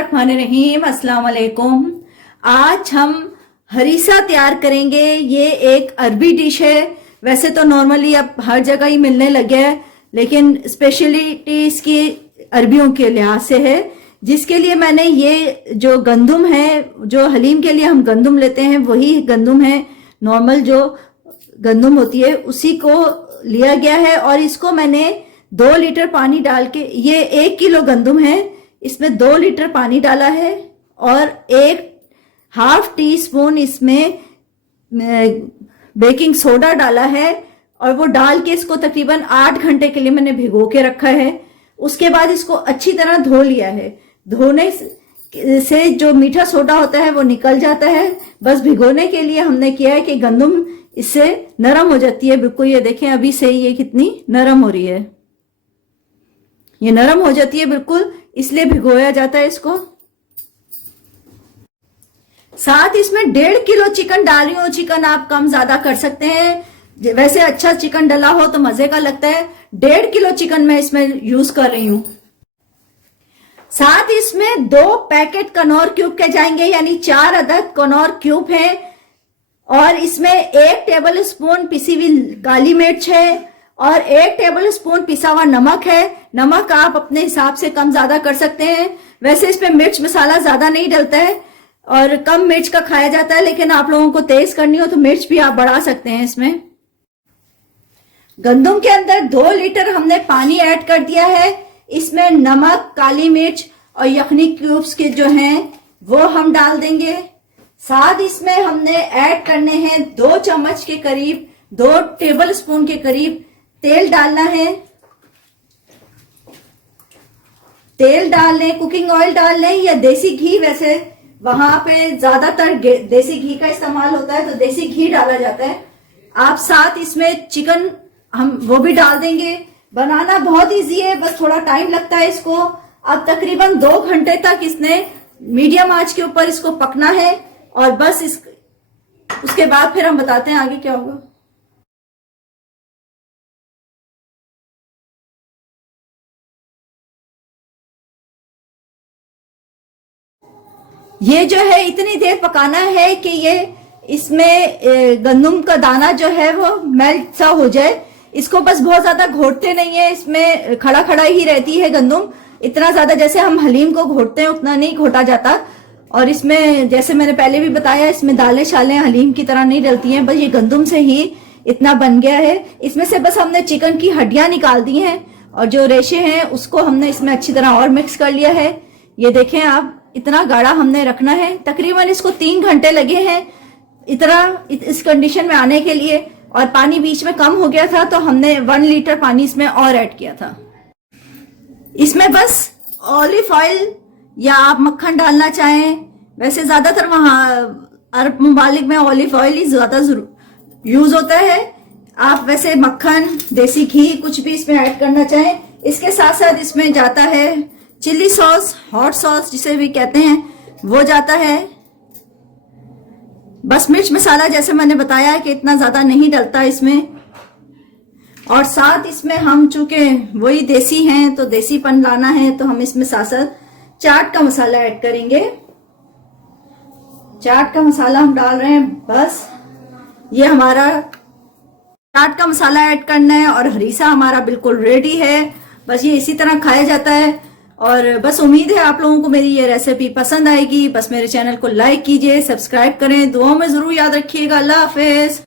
बिस्मिल्लाहिर्रहमानिर्रहीम, अस्सलाम वालेकुम। आज हम हरीसा तैयार करेंगे। ये एक अरबी डिश है। वैसे तो नॉर्मली अब हर जगह ही मिलने लगे है, लेकिन स्पेशलिटी इसकी अरबियों के लिहाज से है, जिसके लिए मैंने ये जो गंदुम है, जो हलीम के लिए हम गंदुम लेते हैं वही गंदुम है, नॉर्मल जो गंदुम होती है उसी को लिया गया है। और इसको मैंने 2 लीटर पानी डाल के, ये 1 किलो गंदुम है, इसमें 2 लीटर पानी डाला है और 1/2 टीस्पून इसमें बेकिंग सोडा डाला है। और वो डाल के इसको तकरीबन 8 घंटे के लिए मैंने भिगो के रखा है। उसके बाद इसको अच्छी तरह धो लिया है। धोने से जो मीठा सोडा होता है वो निकल जाता है। बस भिगोने के लिए हमने किया है कि गंदुम इससे नरम हो जाती है बिल्कुल। ये देखें अभी से ये कितनी नरम हो रही है, ये नरम हो जाती है बिल्कुल, इसलिए भिगोया जाता है इसको। साथ इसमें 1.5 किलो चिकन डाल रही हूँ। चिकन आप कम ज्यादा कर सकते हैं, वैसे अच्छा चिकन डला हो तो मजे का लगता है। 1.5 किलो चिकन मैं इसमें यूज कर रही हूँ। साथ इसमें 2 पैकेट कनौर क्यूब के जाएंगे, यानी 4 अदद कनौर क्यूब है। और इसमें 1 टेबल स्पून पिसी हुई काली मिर्च है और 1 टेबल स्पून पिसा हुआ नमक है। नमक आप अपने हिसाब से कम ज्यादा कर सकते हैं। वैसे इसमें मिर्च मसाला ज्यादा नहीं डलता है और कम मिर्च का खाया जाता है, लेकिन आप लोगों को तेज करनी हो तो मिर्च भी आप बढ़ा सकते हैं इसमें। गंदुम के अंदर 2 लीटर हमने पानी ऐड कर दिया है। इसमें नमक, काली मिर्च और यखनी क्यूब्स के जो हैं वो हम डाल देंगे। साथ इसमें हमने ऐड करने हैं 2 चम्मच के करीब, 2 टेबल स्पून के करीब तेल डालना है। तेल डाल लें, कुकिंग ऑयल डाल लें या देसी घी। वैसे वहां पे ज्यादातर देसी घी का इस्तेमाल होता है तो देसी घी डाला जाता है। आप साथ इसमें चिकन हम वो भी डाल देंगे। बनाना बहुत इजी है, बस थोड़ा टाइम लगता है इसको। अब तकरीबन 2 घंटे तक इसने मीडियम आंच के ऊपर इसको पकना है और बस उसके बाद फिर हम बताते हैं आगे क्या होगा। ये जो है इतनी देर पकाना है कि ये इसमें गंदुम का दाना जो है वो मेल्ट सा हो जाए। इसको बस बहुत ज्यादा घोटते नहीं है, इसमें खड़ा खड़ा ही रहती है गंदुम। इतना ज्यादा जैसे हम हलीम को घोटते हैं उतना नहीं घोटा जाता। और इसमें जैसे मैंने पहले भी बताया, इसमें दालें शालें हलीम की तरह नहीं डलती हैं, बस ये गंदुम से ही इतना बन गया है। इसमें से बस हमने चिकन की हड्डियां निकाल दी हैं और जो रेशे हैं उसको हमने इसमें अच्छी तरह और मिक्स कर लिया है। ये देखें आप, इतना गाढ़ा हमने रखना है। तकरीबन इसको 3 घंटे लगे हैं इस कंडीशन में आने के लिए। और पानी बीच में कम हो गया था तो हमने 1 लीटर पानी इसमें और ऐड किया था। इसमें बस ऑलिव ऑयल या आप मक्खन डालना चाहें, वैसे ज्यादातर वहां अरब ममालिक में ऑलिव ऑयल ही ज्यादा यूज होता है। आप वैसे मक्खन, देसी घी कुछ भी इसमें ऐड करना चाहें। इसके साथ साथ इसमें जाता है चिल्ली सॉस, हॉट सॉस जिसे भी कहते हैं, वो जाता है। बस मिर्च मसाला जैसे मैंने बताया कि इतना ज्यादा नहीं डलता इसमें। और साथ इसमें हम चूंकि वही देसी हैं तो देसीपन लाना है, तो हम इसमें साथ साथ चाट का मसाला ऐड करेंगे। चाट का मसाला हम डाल रहे हैं। बस ये हमारा चाट का मसाला ऐड करना है और हरीसा हमारा बिल्कुल रेडी है। बस ये इसी तरह खाया जाता है। और बस उम्मीद है आप लोगों को मेरी ये रेसिपी पसंद आएगी। बस मेरे चैनल को लाइक कीजिए, सब्सक्राइब करें, दुआओं में जरूर याद रखिएगा। अल्लाह हाफिज।